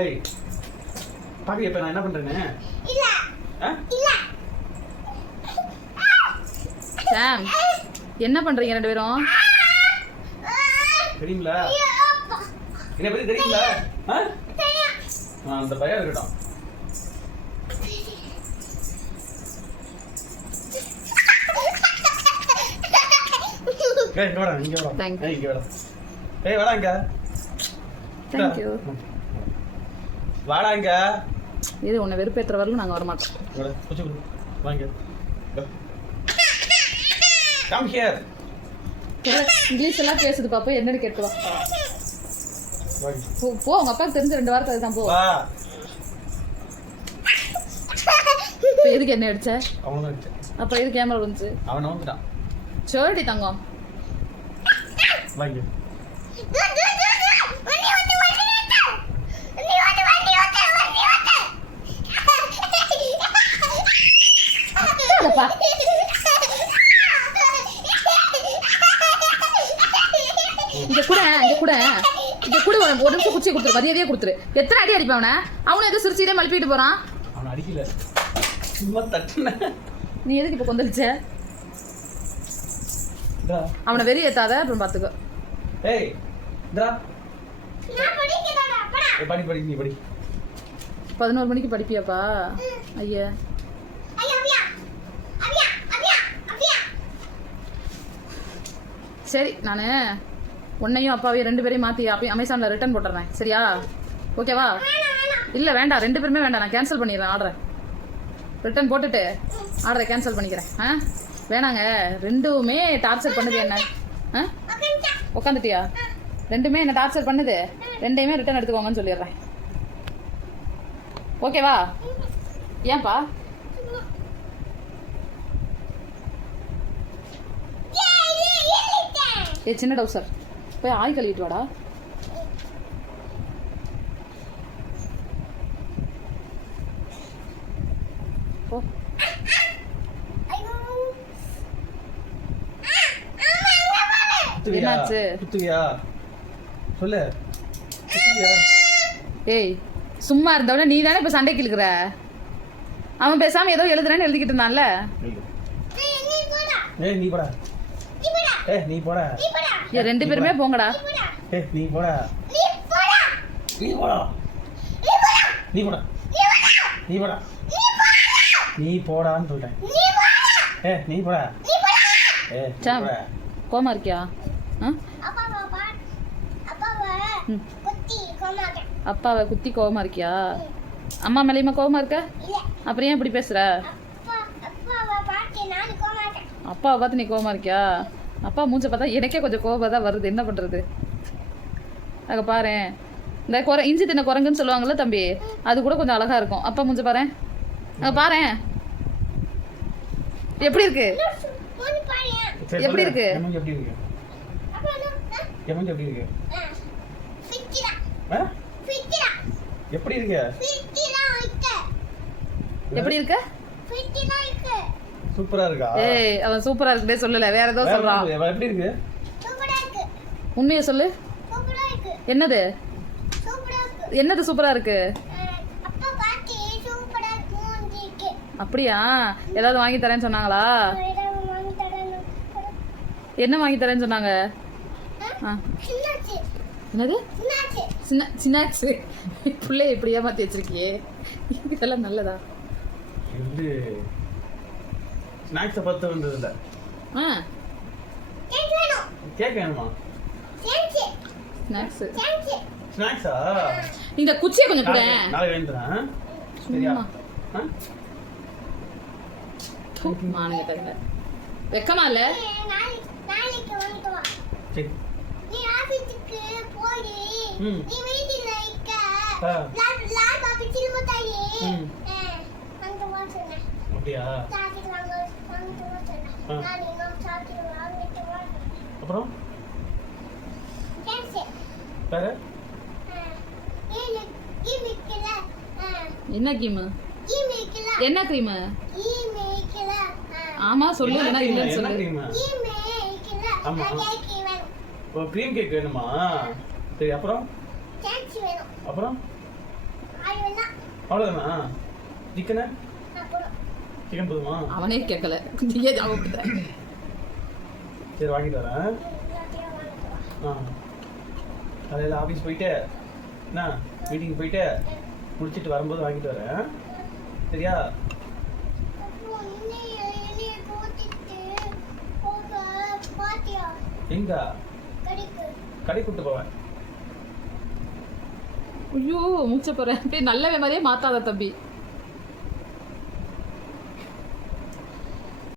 ஏய் பாக்கி இப்ப நான் என்ன பண்றேன்னு இல்ல இல்ல சாம் என்ன பண்றீங்க ரெண்டு பேரும்? தெரியுங்களா என்ன பத்தி தெரியுங்களா? அந்த பயம் இருக்கட்டும். ஏய் இங்க வாடா இங்க வாடா. ஏய் இங்க வாடா. ஏய் வாடா இங்க. Thank you. வாடா இங்க. இது உன்னை வெறுப்பேத்துற வரலும் நாங்க வர மாட்டோம். வாடா புடிச்சு வாங்க. Come here. இங்கிலீஷ் எல்லாம் பேசுது பாப்பா, என்னன்னு கேட்டு வா. போ உங்க அப்பாவுக்கு தெரிஞ்ச 2 வார்த்தை தான். போ. வா. இப்போ எதுக்கு என்ன அடிச்ச? அவன அடிச்ச. அப்ப எது கேமரா விழுந்துச்சு? அவன வந்துட்டான். சோடி தங்கம். வாங்க. இங்க கூட ஒரு நிமிஷம் குச்சி கொடுத்துரு, மரியாதையா கொடுத்துரு. எத்தனை அடி அடிப்பா அவனை? அவனை எதுவும் சிரிச்சிட்டே மழுப்பிட்டு போறான். அவன் அடிக்கல, சும்மா தட்டுன. நீ எதுக்கு இப்ப கொந்தளிச்ச? அவனை வெறி ஏத்தாத, அப்புறம் பாத்துக்கோ. ஏய் இந்தா நான் படிக்கறடா அப்படா. படி படி நீ படி. 11 மணிக்கு படிப்பியாப்பா? ஐயா சரி, நான் உன்னையும் அப்பாவையும் 2 பேரையும் மாற்றி அப்பயும் அமேசானில் ரிட்டர்ன் போட்டுறேன். சரியா? ஓகேவா? இல்லை வேண்டாம், 2 பேருமே வேண்டாம். நான் கேன்சல் பண்ணிடுறேன் ஆர்டரை. ரிட்டர்ன் போட்டுட்டு ஆர்டரை கேன்சல் பண்ணிக்கிறேன். வேணாங்க, 2மே டார்ச்சர் பண்ணுது என்ன. உட்காந்துட்டியா? 2மே என்ன டார்ச்சர் பண்ணுது. 2யுமே ரிட்டர்ன் எடுத்துக்கோங்கன்னு சொல்லிடுறேன். ஓகேவா? ஏன்பா? ஏ சின்ன டவுசர், போய் ஆய் கழுவிட்டு வாடா. போ. என்னாச்சு? குத்துவியா? சொல்லு. குத்துவியா? ஏய் சும்மா இருந்தவன நீ தானே இப்ப சண்டைக்கு இழுக்கிற. அவன் பேசாம ஏதோ எழுதுறேன்னு எழுதிக்கிட்டு இருந்தான்ல. ஏய் நீ போடா. ஏய் நீ போடா. ஏ 2 பேருமே போங்கடா. ஏய் நீ போடா. நீ போடா. நீ போடா. நீ போடா. நீ போடான்னு சொல்றேன். ஏய் நீ போடா. ஏய் நீ போடா. கோமா இருக்கியா? அப்பாவை குத்தி கோவமா இருக்கியா? அம்மா மேலேயுமா கோவமா இருக்க? அப்புறம் ஏன் இப்படி பேசுற? அப்பாவை பார்த்து நீ கோவமா இருக்கியா? அப்பா மூஞ்ச பார்த்தா எனக்கே கொஞ்சம் கோவம் தான் வருது. என்ன பண்றது? அங்க பாரு, இந்த இஞ்சி தின்ன குரங்குன்னு சொல்லுவாங்கல்ல தம்பி, அது கூட கொஞ்சம் அழகா இருக்கும். அப்பா மூஞ்ச பாரு, அங்க பாரு எப்படி இருக்கு. எப்படி இருக்கு? எப்படி இருக்கு? எப்படி இருக்கு? சூப்பரா இருக்கா? ஏய் அவன் சூப்பரா இருக்குதே சொல்லல, வேற ஏதோ சொல்றான். எப்படி இருக்கு? உண்மையை சொல்லு. என்னது என்னது சூப்பரா இருக்கு? அப்படியா? ஏதாவது வாங்கி தரேன்னு சொன்னாங்களா? என்ன வாங்கி தரேன்னு சொன்னாங்க? என்னது? ஸ்நாக்ஸ். பிள்ளை இப்படி ஏமாத்தி வச்சிருக்கியே, இதெல்லாம் நல்லதா? இது ஸ்நாக்ஸ் பார்த்து வந்தது இல்ல. கேக் வேணுமா? ஸ்நாக்ஸ். ஸ்நாக்ஸா? இந்த குச்சியை கொஞ்சம் கூட நாளை வேண்டுறேன். சரியா? மானுங்க தெரியல, வெக்கமா இல்ல? சரி நீ ஆபீஸ்க்கு போய் நீ மீட்டிங்ல இருக்க லால் பாப்பி சில்ம தாயி அங்க வாசனே. அப்படியா? சாக்கிட்டு வாங்க வாங்க நான் இன்னும் சாக்கிட்டு வாங்கிட்டு வா. அப்புறம் கேன்சல் வேற ஈமிக்கல. என்ன கீம்? ஈமிக்கல. என்ன கிரீம்? ஈமிக்கல. ஆமா சொல்லு, என்ன இல்லன்னு சொல்லு. ஈமிக்கல. ஆமா கேக் வேணும். ஒரு க்ரீம் கேக் வேணுமா? சரி அப்புறம் கேக் வேணும். அப்புறம் அது வேணா அவ்வளோதானா சிக்கனு அப்புறம் சிக்கன் போதுமா அவனே கேட்கல நீயே ஞாபகப்படுத்துற. சரி வாங்கிட்டு வரேன். எல்லாத்தையும் வாங்கிட்டு வா. காலையில் ஆஃபீஸ் போயிட்டு என்ன மீட்டிங் போயிட்டு முடிச்சிட்டு வரும்போது வாங்கிட்டு வரேன் சரியா? அப்புறம் என்னைய கூட்டிட்டு போக பாத்தியா எங்க கடைக்கு கடை கூப்பிட்டு போவேன். ஐயோ மூச்ச போறேன் அப்படியே நல்லவே மாதிரியே மாத்தாத தம்பி.